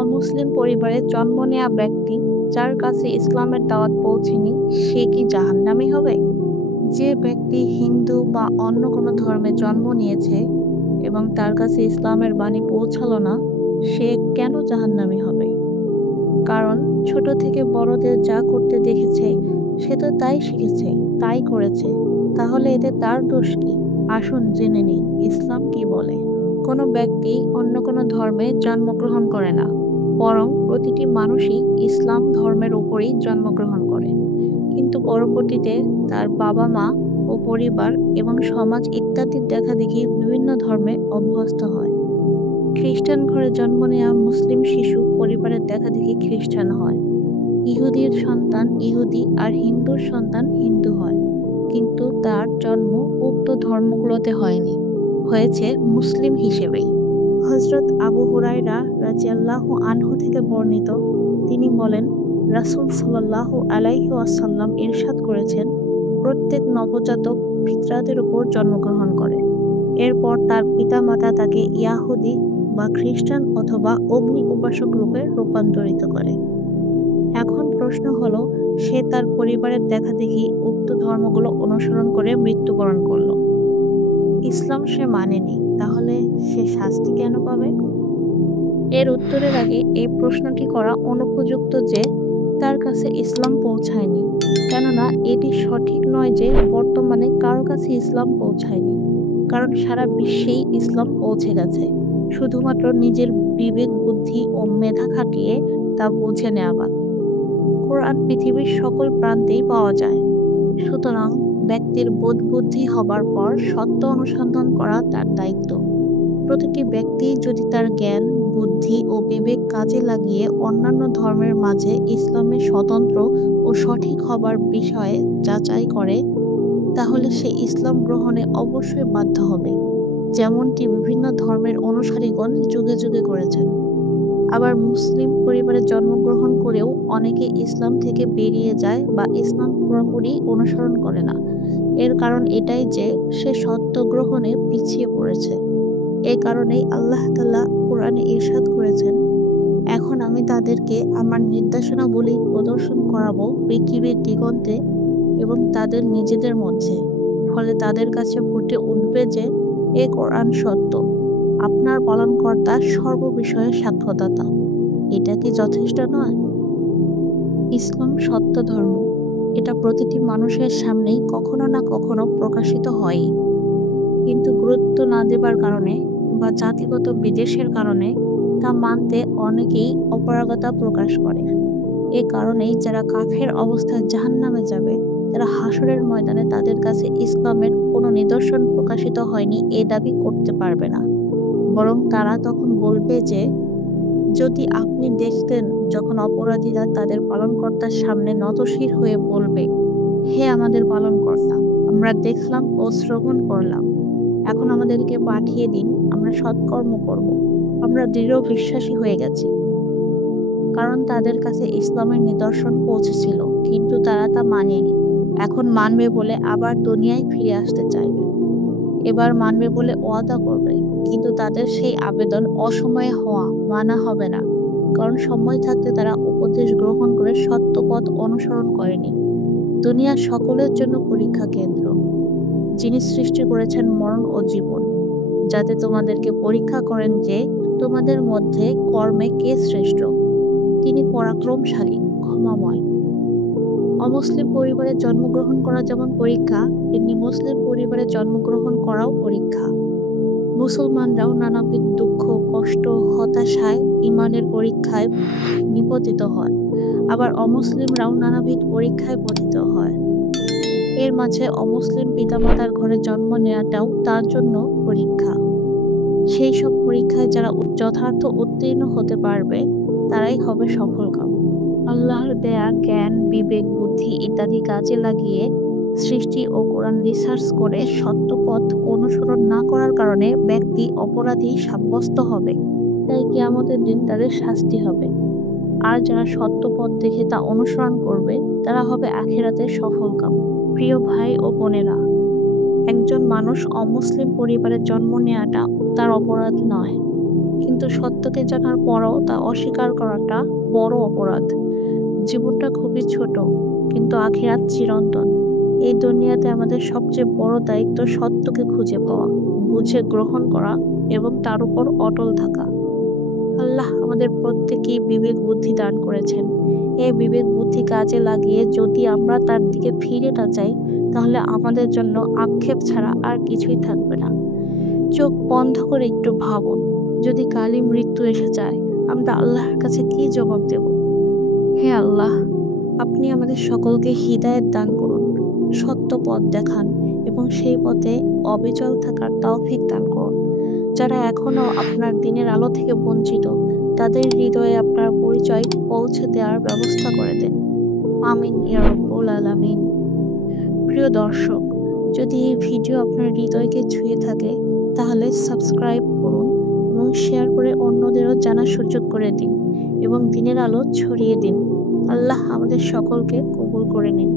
অমুসলিম পরিবারে জন্ম নেয়া ব্যক্তি যার কাছে ইসলামের দাওয়াত পৌঁছেনি সে কি জাহান্নামী হবে? যে ব্যক্তি হিন্দু বা অন্য কোনো ধর্মে জন্ম নিয়েছে এবং তার কাছে ইসলামের বাণী পৌঁছালো না, সে কেন জাহান্নামী হবে? কারণ ছোট থেকে বড়দের যা করতে দেখেছে সে তো তাই শিখেছে, তাই করেছে। তাহলে এতে তার দোষ কি? আসুন জেনে নিই ইসলাম কি বলে। কোনো ব্যক্তি অন্য কোনো ধর্মে জন্মগ্রহণ করে না, বরং প্রতিটি মানুষই ইসলাম ধর্মের উপরেই জন্মগ্রহণ করে। কিন্তু পরবর্তীতে তার বাবা-মা ও পরিবার এবং সমাজ ইত্যাদির দেখাদেখি বিভিন্ন ধর্মে অভ্যস্ত হয়। খ্রিস্টান ঘরে জন্ম নেওয়া মুসলিম শিশু পরিবারের দেখাদেখি খ্রিস্টান হয়। ইহুদির সন্তান ইহুদি আর হিন্দুর সন্তান হিন্দু হয়, কিন্তু তার জন্ম উক্ত ধর্মগুলোতে হয়নি, হয়েছে মুসলিম হিসেবেই। হযরত আবু হুরায়রা রাদিয়াল্লাহু আনহু থেকে বর্ণিত, তিনি বলেন, রাসূল সাল্লাল্লাহু আলাইহি ওয়াসাল্লাম ইরশাদ করেছেন, প্রত্যেক নবজাতক ফিতরাতের উপর জন্মগ্রহণ করে। এরপর তার পিতামাতা তাকে ইয়াহুদি বা খ্রিস্টান অথবা অগ্নি উপাসক রূপে রূপান্তরিত করে। এখন প্রশ্ন হলো, সে তার পরিবারের দেখাদেখি উক্ত ধর্মগুলো অনুসরণ করে মৃত্যুবরণ করলো। ইসলাম সে মানেনি, তাহলে সে শাস্তি কেন পাবে? এর উত্তরের আগে এই প্রশ্নটি করা অনুপযুক্ত যে তার কাছে ইসলাম পৌঁছায়নি, কেননা এটি সঠিক নয় যে বর্তমানে কারো কাছে ইসলাম পৌঁছায়নি। কারণ সারা বিশ্বেই ইসলাম পৌঁছে গেছে, শুধুমাত্র নিজের বিবেক বুদ্ধি ও মেধা খাটিয়ে তা বুঝে নেওয়া বাকি। কোরআন পৃথিবীর সকল প্রান্তেই পাওয়া যায়, সুতরাং ব্যক্তির বোধ বুদ্ধি হবার পর সত্য অনুসন্ধান করা তার দায়িত্ব। প্রতিটি ব্যক্তি যদি তার জ্ঞান বুদ্ধি ও বিবেক কাজে লাগিয়ে অন্যান্য ধর্মের মাঝে ইসলামের স্বতন্ত্র ও সঠিক হবার বিষয়ে যাচাই করে, তাহলে সে ইসলাম গ্রহণে অবশ্যই বাধ্য হবে, যেমনটি বিভিন্ন ধর্মের অনুসারীগণ যুগে যুগে করেছেন। আবার মুসলিম পরিবারে জন্মগ্রহণ করেও অনেকে ইসলাম থেকে বেরিয়ে যায় বা ইসলাম পুরোপুরি অনুসরণ করে না। এর কারণ এটাই যে সে সত্য গ্রহণে পিছিয়ে পড়েছে। এ কারণেই আল্লাহ তাআলা কোরআনে ইরশাদ করেছেন, এখন আমি তাদেরকে আমার নির্দেশনাবলী প্রদর্শন করাবো পৃথিবীর দিগন্তে এবং তাদের নিজেদের মধ্যে, ফলে তাদের কাছে ফুটে উঠবে যে এ কোরআন সত্য, আপনার পালনকর্তা সর্ববিষয়ে সাক্ষ্যদাতা। এটা কি যথেষ্ট নয়? ইসলাম সত্য ধর্ম, এটা প্রতিটি মানুষের সামনেই কখনো না কখনো প্রকাশিত হয়ই, কিন্তু গুরুত্ব না দেবার কারণে বা জাতিগত বিদ্বেষের কারণে তা মানতে অনেকেই অপারগতা প্রকাশ করে। এ কারণেই যারা কাফের অবস্থায় জাহান্নামে যাবে, তারা হাসরের ময়দানে তাদের কাছে ইসলামের কোনো নিদর্শন প্রকাশিত হয়নি এ দাবি করতে পারবে না। বরং তারা তখন বলবে যে, যদি আপনি দেখতেন যখন অপরাধীরা তাদের পালনকর্তার সামনে নতশির হয়ে বলবে, হে আমাদের পালনকর্তা, আমরা দেখলাম ও শ্রবণ করলাম, এখন আমাদেরকে পাঠিয়ে দিন, আমরা সৎকর্ম করব, আমরা দৃঢ় বিশ্বাসী হয়ে গেছি। কারণ তাদের কাছে ইসলামের নিদর্শন পৌঁছেছিল, কিন্তু তারা তা মানেনি। এখন মানবে বলে আবার দুনিয়ায় ফিরে আসতে চাইবে, এবার মানবে বলে ওয়াদা করবে, কিন্তু তাদের সেই আবেদন অসময়ে হওয়া মানা হবে না, কারণ সময় থাকতে তারা উপদেশ গ্রহণ করে সত্য পথ অনুসরণ করেনি। দুনিয়া সকলের জন্য পরীক্ষা কেন্দ্র, যিনি সৃষ্টি করেছেন মরণ ও জীবন, যাতে তোমাদেরকে পরীক্ষা করেন যে তোমাদের মধ্যে কর্মে কে শ্রেষ্ঠ। তিনি পরাক্রমশালী, ক্ষমাময়। অমুসলিম পরিবারে জন্মগ্রহণ করা যেমন পরীক্ষা, তেমনি মুসলিম পরিবারে জন্মগ্রহণ করাও পরীক্ষা। মুসলমানরাও নানাবিধ দুঃখ কষ্ট হতাশায় ঈমানের পরীক্ষায় নিপতিত হয়, আবার অমুসলিমরাও নানাবিধ পরীক্ষায় পতিত হয়। এর মাঝে অমুসলিম পিতামাতার ঘরে জন্ম নেওয়াটাও তার জন্য পরীক্ষা। সেই সব পরীক্ষায় যারা যথার্থ উত্তীর্ণ হতে পারবে তারাই হবে সফলকাম। আল্লাহর দেয়া জ্ঞান বিবেক বুদ্ধি ইত্যাদি কাজে লাগিয়ে সৃষ্টি ও কোরআন রিসার্চ করে সত্য পথ অনুসরণ না করার কারণে ব্যক্তি অপরাধী সাব্যস্ত হবে, তাই কিয়ামতের দিন তাদের শাস্তি হবে। আর যারা সত্য পথ দেখে তা অনুসরণ করবে তারা হবে আখিরাতের সফলকাম। প্রিয় ভাই ও বোনেরা, একজন মানুষ অমুসলিম পরিবারে জন্ম নেওয়াটা তার অপরাধ নয়, কিন্তু সত্যকে জানার পরও তা অস্বীকার করাটা বড় অপরাধ। জীবনটা খুবই ছোট, কিন্তু আখিরাত চিরন্তন। এই দুনিয়াতে আমাদের সবচেয়ে বড় দায়িত্ব সত্যকে খুঁজে পাওয়া, বুঝে গ্রহণ করা এবং তার উপর অটল থাকা। আল্লাহ আমাদের প্রত্যেকেই বিবেক বুদ্ধি দান করেছেন। এই বিবেক বুদ্ধি কাজে লাগিয়ে যদি আমরা তার দিকে ফিরে না যাই, তাহলে আমাদের জন্য আক্ষেপ ছাড়া আর কিছুই থাকবে না। চোখ বন্ধ করে একটু ভাবুন, যদি কালই মৃত্যু এসে যায়, আমরা আল্লাহর কাছে কি জবাব দেব? হে আল্লাহ, আপনি আমাদের সকলকে হিদায়াত দান করুন, সত্য পথ দেখান এবং সেই পথে অবিচল থাকার তৌফিক দান করুন। যারা এখনো আপনার দিনের আলো থেকে বঞ্চিত, তাদের হৃদয়ে আপনার পরিচয় পৌঁছে দেওয়ার ব্যবস্থা করে দেন। আমিন ইয়া রাব্বুল আলামিন। প্রিয় দর্শক, যদি এই ভিডিও আপনার হৃদয়কে ছুঁয়ে থাকে, তাহলে সাবস্ক্রাইব করুন এবং শেয়ার করে অন্যদেরও জানার সুযোগ করে দিন এবং দিনের আলো ছড়িয়ে দিন। আল্লাহ আমাদের সকলকে কবুল করে নিন।